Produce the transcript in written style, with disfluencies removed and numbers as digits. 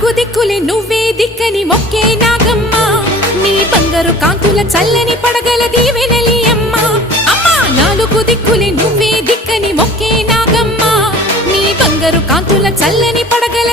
నాలుగు దిక్కులే నువ్వే దిక్కని మొక్కే నాగమ్మ నీ బంగారు కాంతుల చల్లని పడగల దీవెనలి అమ్మ అమ్మా నాలుగు దిక్కులే నువ్వే దిక్కని మొక్కే నాగమ్మ నీ బంగారు కాంతుల చల్లని పడగల